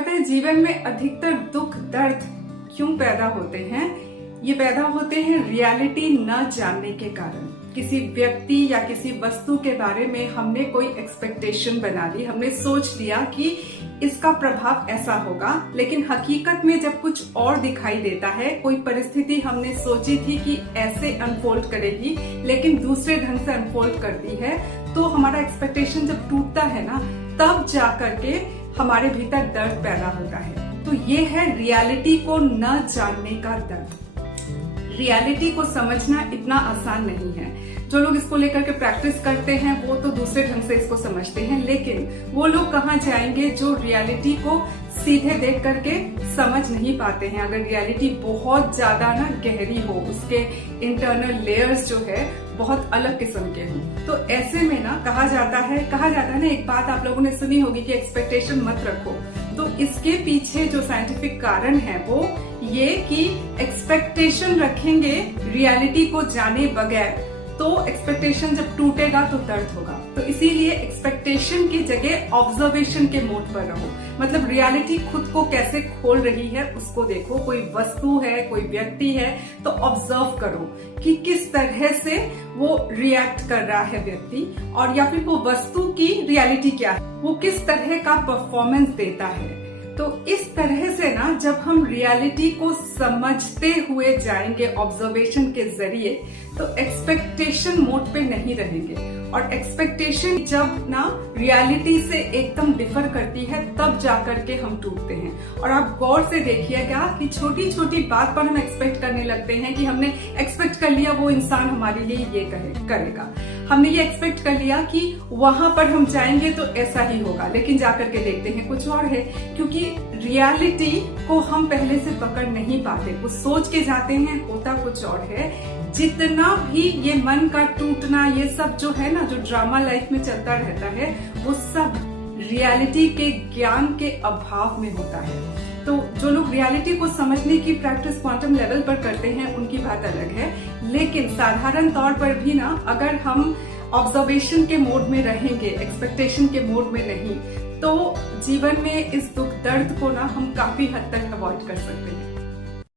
कहते हैं जीवन में अधिकतर दुख दर्द क्यों पैदा होते हैं। ये पैदा होते हैं रियलिटी न जानने के कारण। किसी व्यक्ति या किसी वस्तु के बारे में हमने कोई एक्सपेक्टेशन बना ली, हमने सोच लिया कि इसका प्रभाव ऐसा होगा, लेकिन हकीकत में जब कुछ और दिखाई देता है, कोई परिस्थिति हमने सोची थी कि ऐसे अनफोल्ड करेगी लेकिन दूसरे ढंग से अनफोल्ड करती है, तो हमारा एक्सपेक्टेशन जब टूटता है ना, तब जा करके हमारे भीतर दर्द पैदा होता है। तो ये है रियलिटी को न जानने का दर्द। रियलिटी को समझना इतना आसान नहीं है। जो लोग इसको लेकर के प्रैक्टिस करते हैं वो तो दूसरे ढंग से इसको समझते हैं, लेकिन वो लोग कहाँ जाएंगे जो रियलिटी को सीधे देख करके समझ नहीं पाते हैं। अगर रियलिटी बहुत ज्यादा ना गहरी हो, उसके इंटरनल लेयर्स जो है बहुत अलग किस्म के हों, तो ऐसे में ना कहा जाता है ना, एक बात आप लोगों ने सुनी होगी कि एक्सपेक्टेशन मत रखो। तो इसके पीछे जो साइंटिफिक कारण है वो ये कि एक्सपेक्टेशन रखेंगे रियलिटी को जाने बगैर, तो एक्सपेक्टेशन जब टूटेगा तो दर्द होगा। तो इसीलिए एक्सपेक्टेशन की जगह ऑब्जर्वेशन के मोड पर रहो। मतलब रियलिटी खुद को कैसे खोल रही है उसको देखो। कोई वस्तु है, कोई व्यक्ति है, तो ऑब्जर्व करो कि किस तरह से वो रिएक्ट कर रहा है व्यक्ति, और या फिर वो वस्तु की रियलिटी क्या है, वो किस तरह का परफॉर्मेंस देता है। तो इस तरह से ना जब हम रियलिटी को समझते हुए जाएंगे ऑब्जर्वेशन के जरिए, तो एक्सपेक्टेशन मोड पे नहीं रहेंगे। और एक्सपेक्टेशन जब ना रियलिटी से एकदम डिफर करती है, तब जाकर के हम टूटते हैं। और आप गौर से देखिएगा कि छोटी छोटी बात पर हम एक्सपेक्ट करने लगते हैं कि हमने एक्सपेक्ट कर लिया वो इंसान हमारे लिए ये करेगा, हमने ये एक्सपेक्ट कर लिया कि वहां पर हम जाएंगे तो ऐसा ही होगा, लेकिन जाकर के देखते हैं कुछ और है। क्योंकि रियलिटी को हम पहले से पकड़ नहीं पाते, वो सोच के जाते हैं, होता कुछ और है। जितना भी ये मन का टूटना, ये सब जो है ना, जो ड्रामा लाइफ में चलता रहता है, वो सब रियलिटी के ज्ञान के अभाव में होता है। तो जो लोग रियलिटी को समझने की प्रैक्टिस क्वांटम लेवल पर करते हैं उनकी बात अलग है, लेकिन साधारण तौर पर भी ना अगर हम ऑब्जर्वेशन के मोड में रहेंगे, एक्सपेक्टेशन के मोड में नहीं, तो जीवन में इस दुख दर्द को ना हम काफी हद तक अवॉइड कर सकते हैं।